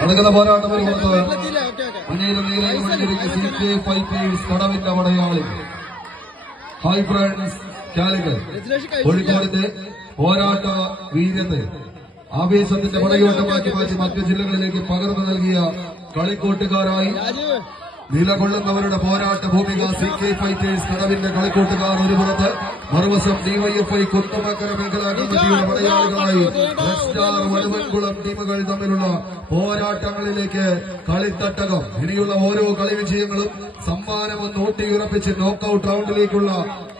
നടക്കുന്ന പോരാട്ടം ഒരു പുറത്ത് കടവിന്റെ പടയാളി. ഹായ് ഫ്രണ്ട്സ്, കോഴിക്കോടിന്റെ പോരാട്ട വീര്യത്തെ ആവേശത്തിന്റെ പടയോട്ടമാക്കി മാറ്റി മറ്റു ജില്ലകളിലേക്ക് പകർന്നു നൽകിയ കളിക്കൂട്ടുകാരായി നിലകൊള്ളുന്നവരുടെ പോരാട്ട ഭൂമിക CK ഫൈറ്റേഴ്സ് കടവിന്റെ കളിക്കൂട്ടുകാർ ഒരു പുറത്ത്, മറുവശം DYFI കുന്നമംഗലം മേഖലാ കമ്മിറ്റിയുടെ പടയാളികളായി സ്റ്റാർ വടുവൻകുളം ടീമുകൾ തമ്മിലുള്ള പോരാട്ടങ്ങളിലേക്ക് കളിത്തട്ടകം. ഇനിയുള്ള ഓരോ കളി വിജയങ്ങളും സമ്മാനവും ഊട്ടിയുറപ്പിച്ച് നോക്കൌട്ട് റൗണ്ടിലേക്കുള്ള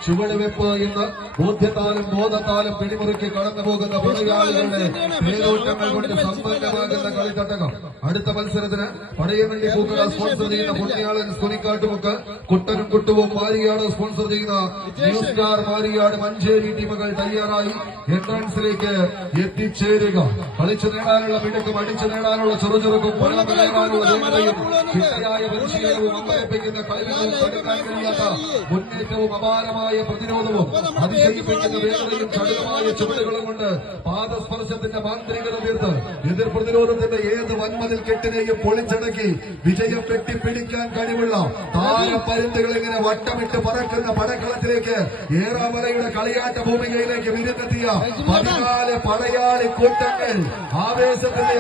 ചുവടുവെപ്പ് എന്ന ബോധ്യത്താലും ബോധത്താലും പിടിമുറുക്കി കടന്നു പോകുന്ന പടയാളികളുടെ പേരോട്ടങ്ങൾ കൊണ്ട് സമ്പന്നമാകുന്ന കളിത്തട്ടകം. അടുത്ത മത്സരത്തിന് പടയവണ്ടി പൂക്കട സ്പോൺസർ ചെയ്യുന്ന പുണ്യാളൻ സ്കുനിക്കാട്ടുമുക്ക്, കുട്ടനും കുട്ടുവും മാരിയാട് സ്പോൺസർ ചെയ്യുന്ന ന്യൂ സ്റ്റാർ മാരിയാട് മഞ്ചേരി ടീമുകൾ തയ്യാറായി എൻട്രൻസിലേക്ക് എത്തിച്ചേരുക. കളിച്ചു നേടാനുള്ള മിടുക്കും അടിച്ചു നേടാനുള്ള ചെറുചെറുക്കും പഴം നേടാനുള്ള വേഗതയും ചിട്ടയായ പരിശീലനവും അമ്പരപ്പിക്കുന്ന കളികളും തടുക്കാൻ കഴിയാത്ത മുന്നേറ്റവും അപാരമായ പ്രതിരോധവും അതിശയിപ്പിക്കുന്ന വേഗതയും ചടുലമായ ചുവടുകളും കൊണ്ട് പാദസ്പർശത്തിന്റെ മാന്ത്രികത തീർത്ത് എതിർ പ്രതിരോധത്തിന്റെ ഏത് വൻമതിൽ കെട്ടിനെയും പൊളിച്ചടക്കി വിജയം കെട്ടിപ്പിടിക്കാൻ കഴിവുള്ള താരപ്പരുത്തുകൾ ഇങ്ങനെ വട്ടമിട്ട് പറക്കുന്ന പടക്കളത്തിലേക്ക് ഏറാമലയുടെ കളിയാട്ട ഭൂമികയിലേക്ക് വിരുന്നെത്തിയ 14 പടയാളി കൂട്ടങ്ങൾ ആവേശത്തിന്റെ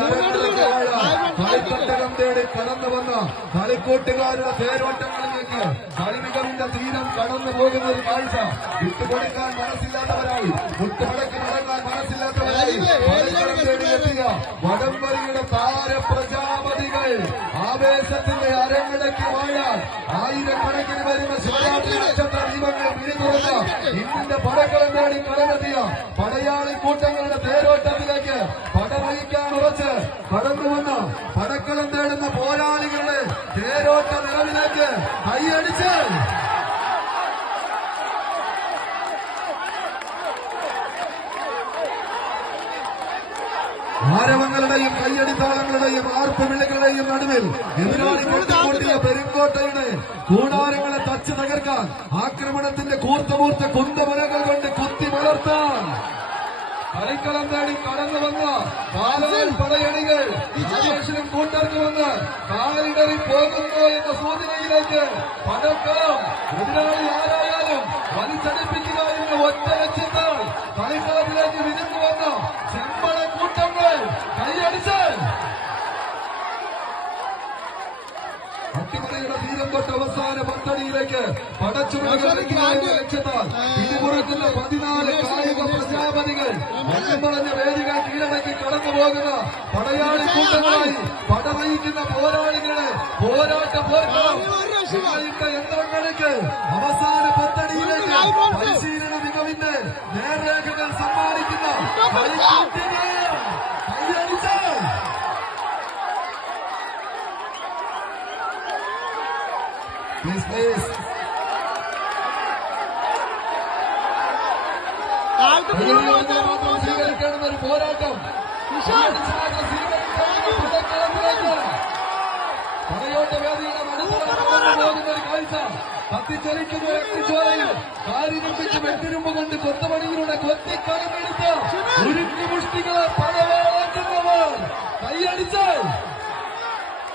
കളിത്തട്ടകം തേടി കടന്നു വന്ന കളിക്കൂട്ടുകാരുടെ തേരോട്ടങ്ങളിലേക്ക് കളിമികവിന്റെ തീരം കടന്നു പോകുന്ന ഒരു കാഴ്ച വിട്ടുകൊടുക്കാൻ മനസ്സില്ലാത്തവരായി, മുട്ടുമടക്കി മടങ്ങാൻ മനസ്സില്ലാത്തവരായി കളിക്കളം തേടിയെത്തിയ വടംവലിയുടെ താരപ്രജാപതികൾ ആവേശത്തിന്റെ അരങ്ങടക്കി വാഴാൻ ആയിരക്കണക്കിന് വരുന്ന ശിവരാത്രി നക്ഷത്ര ദീപങ്ങൾ പിടിതുറന്ന ഇന്നിന്റെ പടക്കളം തേടി കടന്നെത്തിയ പടയാളി കൂട്ടങ്ങളുടെ തേരോട്ടത്തിലേക്ക് പടവഹിക്കാൻ ഉറച്ച് കടന്നുവന്ന പടക്കളം തേടുന്ന പോരാളികളുടെ തേരോട്ട നിറവിലേക്ക് കൈയടിച്ച് ആരവങ്ങളുടെയും കയ്യടിത്താളങ്ങളുടെയും ആർപ്പുവിളികളുടെയും നടുവിൽ എതിരാളികളുടെ പെരുങ്കോട്ടയുടെ കൂടാരങ്ങളെ തച്ച് തകർക്കാൻ ആക്രമണത്തിന്റെ കൂർത്തമൂർത്ത കുന്തമുലകൾ കൊണ്ട് കുത്തി വളർത്താൻ കളിക്കളം തേടി കടന്നു വന്ന കാലാൽ പടയണികൾ ആവേശനും കൂട്ടർന്നു വന്ന് കാലിടറി പോകുന്നു എന്ന സൂചനയിലേക്ക് പടക്കളം എതിരാളി ആരായാലും വലിച്ചടിപ്പിക്കുക എന്ന ഒറ്റ ലക്ഷ്യത്താൽ കളിക്കളത്തിലേക്ക് വിരുന്നു വന്ന ചെമ്പള കൂട്ടങ്ങൾ കൈയടിച്ച് അട്ടിമലയുടെ തീരം തൊട്ട് അവസാന പത്തടിയിലേക്ക് പടച്ചുമലുകൾ ലക്ഷ്യത്താൽ പിടിമുറുക്കുന്ന 14 കായിക പ്രജാപതികൾ വെള്ളമളഞ്ഞ വേദികൾ കീഴടക്കി കടന്നു പോകുന്ന പടയാളി കൂട്ടങ്ങളായി പടവഹിക്കുന്ന പോരാളികളെ പോരാട്ട പോർക്കളം യന്ത്രങ്ങൾക്ക് അവസാന പത്തടിയിലേക്ക് പരിശീലന മികവിന്റെ നേർരേഖകൾ സമ്മാനിക്കുന്ന കൈയടിച്ച് പ്ലീസ് സ്വീകരിക്കേണ്ടുന്ന ഒരു പോരാട്ടം പടയോട്ട വേദിയുടെ പോകുന്ന ഒരു കാഴ്ച കത്തിച്ചൊലിക്കുന്ന രക്തച്ചോരയിൽ കാരി നിർമ്മിച്ച് വെട്ടിരുമ്പ് കൊണ്ട് കൊത്തമണിയിലൂടെ കൊത്തിക്കലമെടുത്ത് ഉരുക്കി മുഷ്ടികളെ പടവേളാക്കുന്നവർ കൈയടിച്ച്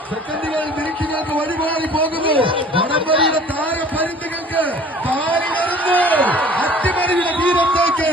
സെക്കൻഡുകൾ മിനിറ്റുകൾക്ക് വഴിമാറി പോകുന്നു. വടംവലിയുടെ താരപരുത്തുകൾക്ക് കാരി വരുന്നു അട്ടിമറിയുടെ തീരത്തേക്ക്.